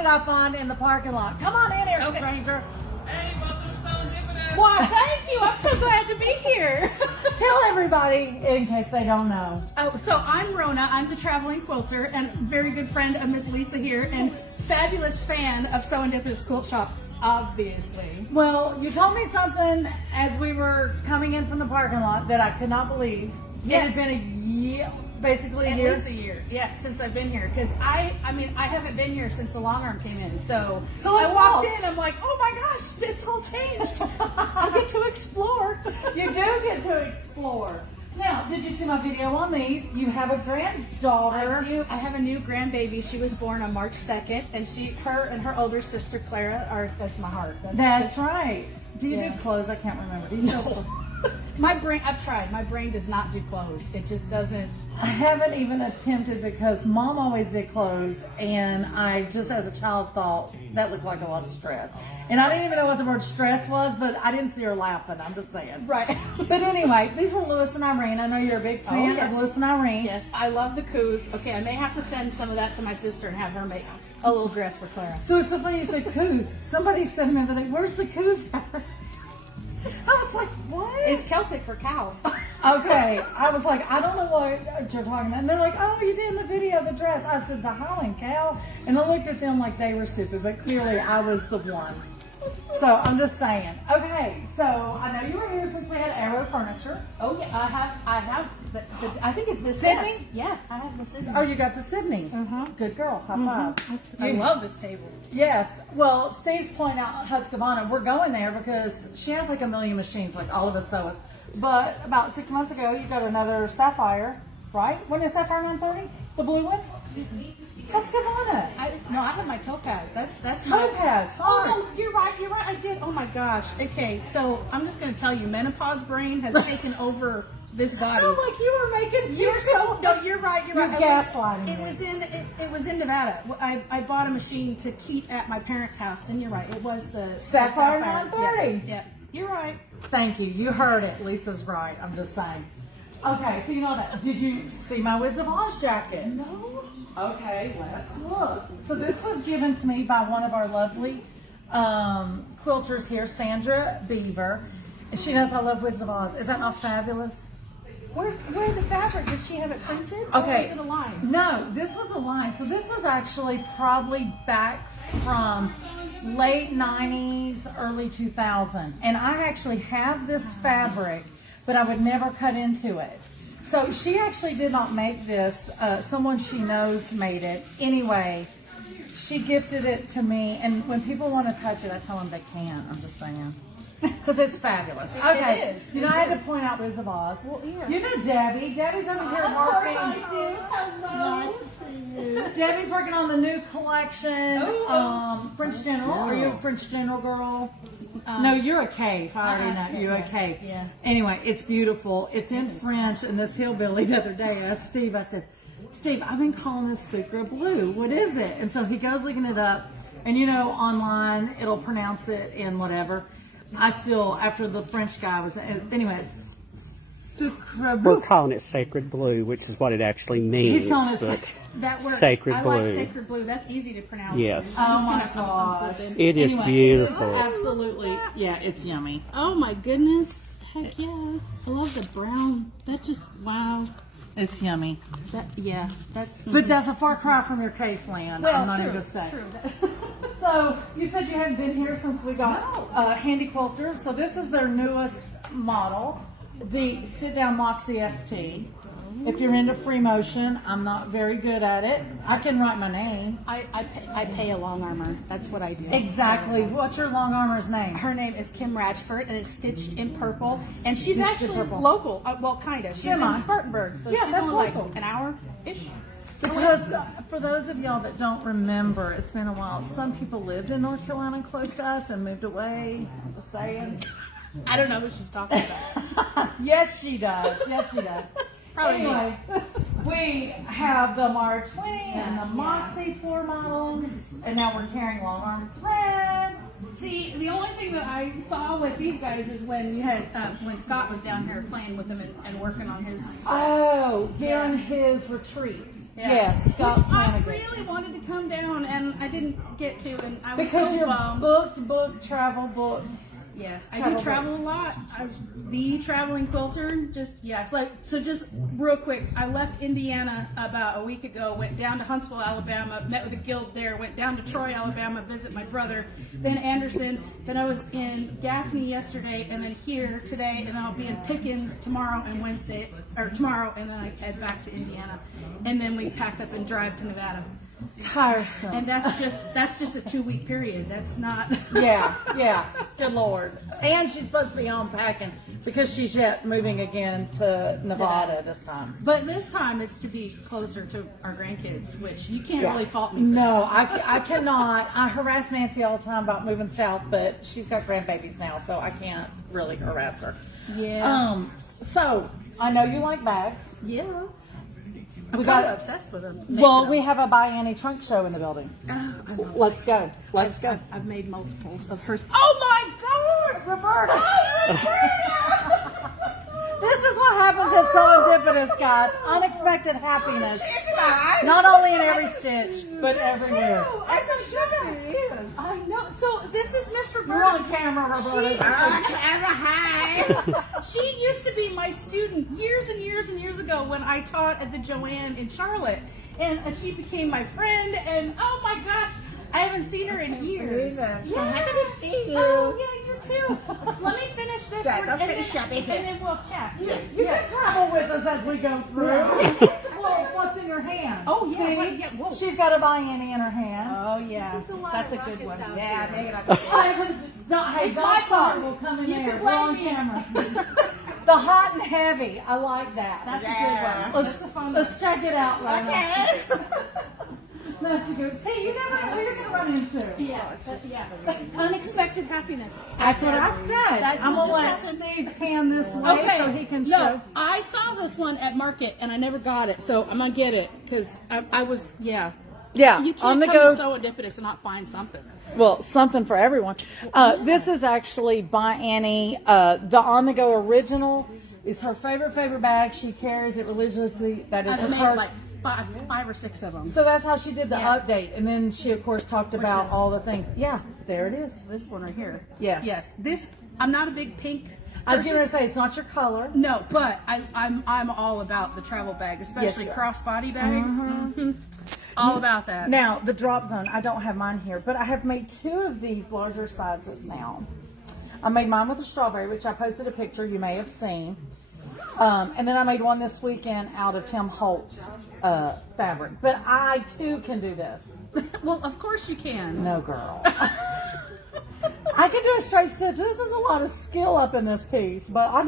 did I find in the parking lot? Come on in here, stranger. Hey, welcome to Sew and Dipping. Why, thank you. I'm so glad to be here. Tell everybody in case they don't know. Oh, so I'm Rona. I'm the traveling quilter and very good friend of Miss Lisa here and fabulous fan of Sew and Dipping's quilt shop, obviously. Well, you told me something as we were coming in from the parking lot that I could not believe. Yeah. It had been a year, basically a At year. least a year, yeah, since I've been here. Because I haven't been here since the long arm came in. So So let's I walked walk. in, I'm like, oh my gosh, it's all changed. I get to explore. You do get to explore. Now, did you see my video on these? You have a granddaughter. I do. I have a new grandbaby. She was born on March 2nd, and her and her older sister Clara are. That's my heart. That's right. Do you Yeah. do clothes? I can't remember. Do you still- No. My brain. I've tried. My brain does not do clothes. It just doesn't. I haven't even attempted because Mom always did clothes, and I just as a child thought that looked like a lot of stress. And I didn't even know what the word stress was, but I didn't see her laughing. I'm just saying. Right. But anyway, these were Lewis and Irene. I know you're a big fan yes. of Lewis and Irene. Yes, I love the coos. Okay, I may have to send some of that to my sister and have her make a little dress for Clara. So it's so funny you say coos. Somebody said to me the other day, "Where's the coo fabric?" I was like, "What?" It's Celtic for cow. Okay, I was like, I don't know what you're talking about. And they're like, oh, you did in the video, the dress. I said, the Highland cow. And I looked at them like they were stupid, but clearly I was the one. So I'm just saying. Okay, so I know you were here since we had Arrow Furniture. Oh yeah, I have. I think it's the Sydney? desk. Yeah, I have the Sydney. Oh, you got the Sydney. Uh-huh. Good girl. High five. I love this table. Yes. Well, Steve's pointing out Husqvarna. We're going there because she has like a million machines, like all of us sew us. But about 6 months ago, you got another Sapphire, right? When is Sapphire 930? The blue one? Husqvarna. No, I have my Topaz. That's Topaz. Sorry. Oh, you're right. I did. Oh my gosh. Okay, so I'm just going to tell you, menopause brain has taken over this body. I'm like, you were making. You're so no. You're right. You're right. gaslighting me. It was in Nevada. I bought a machine to keep at my parents' house, and you're right. It was the Sapphire 930. Yeah, you're right. Thank you. You heard it. Lisa's right. I'm just saying. Okay, so you know that. Did you see my Wizard of Oz jacket? No. Okay, let's look. So this was given to me by one of our lovely quilters here, Sandra Beaver. And she knows I love Wizard of Oz. Is that not fabulous? Where the fabric? Did she have it printed? Okay. Or was it a line? No, this was a line. So this was actually probably back from late 90s, early 2000. And I actually have this fabric, but I would never cut into it. So she actually did not make this. Someone she knows made it. Anyway, she gifted it to me. And when people want to touch it, I tell them they can't. I'm just saying. Because it's fabulous. Okay. It is. You know, I had to point out Wizard of Oz. Well, yeah. You know Debbie. Debbie's over here working. Hello. Debbie's working on the new collection. Oh. French General. Are you a French General girl? No, you're a cave. I already know. You're a cave. Yeah. Anyway, it's beautiful. It's in French. And this hillbilly the other day asked Steve, I said, Steve, I've been calling this Sucre Blue. What is it? And so he goes looking it up. And you know, online, it'll pronounce it in whatever. I still, after the French guy was, anyway, Sucre Bleu. We're calling it sacred blue, which is what it actually means. He's calling it but That works. Sacred I blue. like sacred blue. That's easy to pronounce. Yes. Oh my gosh. It is Anyway, beautiful. It is absolutely, yeah, it's yummy. Oh my goodness. Heck yeah. I love the brown. That just, wow. It's yummy. That's. But that's a far cry from your cave land. Well, I'm not true, even going to say. true. So you said you hadn't been here since we got Handy Quilter. So this is their newest model, the sit-down Moxie ST. If you're into free motion, I'm not very good at it. I can write my name. I pay a long armor. That's what I do. Exactly. What's your long armor's name? Her name is Kim Ratchford, and it's stitched in purple. And she's Stitched in actually purple. local. Well, kind of. She's Semi. in Spartanburg. So Yeah, she's that's only local. like an hour-ish. Because for those of y'all that don't remember, it's been a while. Some people lived in North Carolina close to us and moved away. I'm just saying. I don't know what she's talking about. Yes, she does. Yes, she does. Probably Anyway, we have the Mara 20 and the Moxie floor models, and now we're carrying long arm thread. See, the only thing that I saw with these guys is when you had when Scott was down here playing with them and working on his. Oh, during his retreat. Yeah. Yes, Scott Which I Flanagan. really wanted to come down and I didn't get to, and I was Because so you're bummed. booked, travel booked. Yeah, I Travel do travel a lot. I was the traveling quilter. Just just real quick. I left Indiana about a week ago. Went down to Huntsville, Alabama. Met with a guild there. Went down to Troy, Alabama. Visit my brother. Then Anderson. Then I was in Gaffney yesterday, and then here today, and then I'll be in Pickens tomorrow and Wednesday, or tomorrow, and then I head back to Indiana, and then we pack up and drive to Nevada. Tiresome. And that's just a 2-week period. That's not. Yeah. Good Lord. And she's supposed to be home packing because she's yet moving again to Nevada this time. But this time it's to be closer to our grandkids, which you can't really fault me for. No, I cannot. I harass Nancy all the time about moving south, but she's got grandbabies now, so I can't really harass her. Yeah. So I know you like bags. Yeah. We I'm got kind of obsessed with them. Well, we have a Buy Annie trunk show in the building. I know. Let's go. Let's go. I've made multiples of hers. Oh my God, Roberta! This is what happens at Serendipitous, guys. Unexpected happiness. Not only in every stitch, but everywhere. I know. So this is Miss You're Roberta. on camera, Roberta. She used to be my student years and years and years ago when I taught at the Joanne in Charlotte, and she became my friend. And oh my gosh, I haven't seen her in years. So happy to see you. Oh yeah, you too. Let me finish this, Good, one, I'll and, finish then, up in and here. then we'll chat. You can travel with us as we go through. Well, what's in your hand? Oh yeah, See? wait, yeah. Whoa. She's got a Buy Annie in her hand. Oh yeah, that's a good one. Yeah, make it up. Hey, It's my God's fault. heart will come in You there. can We're on blame me. camera. The hot and heavy. I like that. That's a good one. Let's check it out, Rona. Okay. That's a good. See, you never know who you're gonna run into. Yeah, unexpected happiness. That's what I said. That's I'm what gonna let just happened. Steve hand this way so he can no, show. I saw this one at market and I never got it, so I'm gonna get it because I was Yeah, You can't on the come go. to Serendipitous and not find something. Well, something for everyone. This is actually Buy Annie. The On the Go original is her favorite bag. She carries it religiously. That is her I've made purse. like five or six of them. So that's how she did the Yeah. update, and then she of course talked about this? all the things. Yeah, there it is. This one right here. Yes. Yes. This. I'm not a big pink. I was person. going to say it's not your color. No, but I'm all about the travel bag, especially you are. crossbody bags. Mhm. All about that. Now the drop zone. I don't have mine here, but I have made 2 of these larger sizes now. I made mine with a strawberry, which I posted a picture you may have seen. And then I made one this weekend out of Tim Holt's fabric. But I too can do this. Well, of course you can. No, girl. I can do a straight stitch. This is a lot of skill up in this piece, but I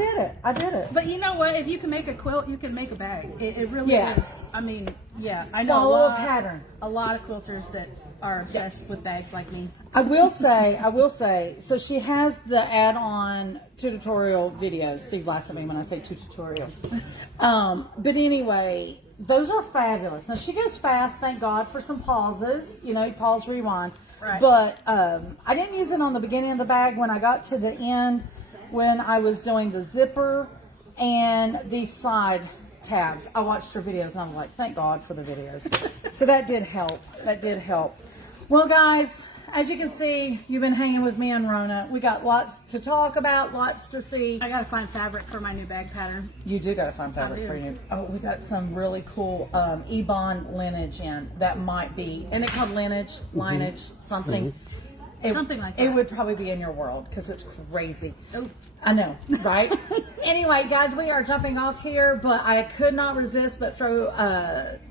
did it. But you know what? If you can make a quilt, you can make a bag. It really Yes. is. I mean, yeah, I know Follow a pattern. A lot of quilters that are obsessed with bags like me. I will say, so she has the add-on tutorial videos. Steve laughs at me when I say tutorial. But anyway, those are fabulous. Now she goes fast, thank God for some pauses. You know, you pause, rewind. Right. But I didn't use it on the beginning of the bag. When I got to the end, when I was doing the zipper and the side tabs, I watched her videos and I'm like, thank God for the videos. So that did help. Well, guys, as you can see, you've been hanging with me and Rona. We got lots to talk about, lots to see. I gotta find fabric for my new bag pattern. You do got to find fabric for you. Oh, we got some really cool Ebon lineage in. That might be, isn't it called lineage, something? Something like that. It would probably be in your world because it's crazy. Oh. I know, right? Anyway, guys, we are jumping off here, but I could not resist but throw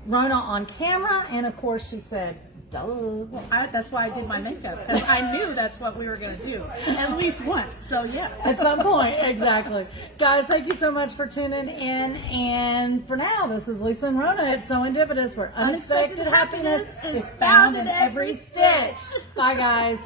Rona on camera, and of course she said, duh. That's why I did my makeup, because I knew that's what we were going to do at least once. So yeah. At some point, exactly. Guys, thank you so much for tuning in. And for now, this is Lisa and Rona at Serendipitous, where unexpected happiness is found in every stitch. Bye, guys.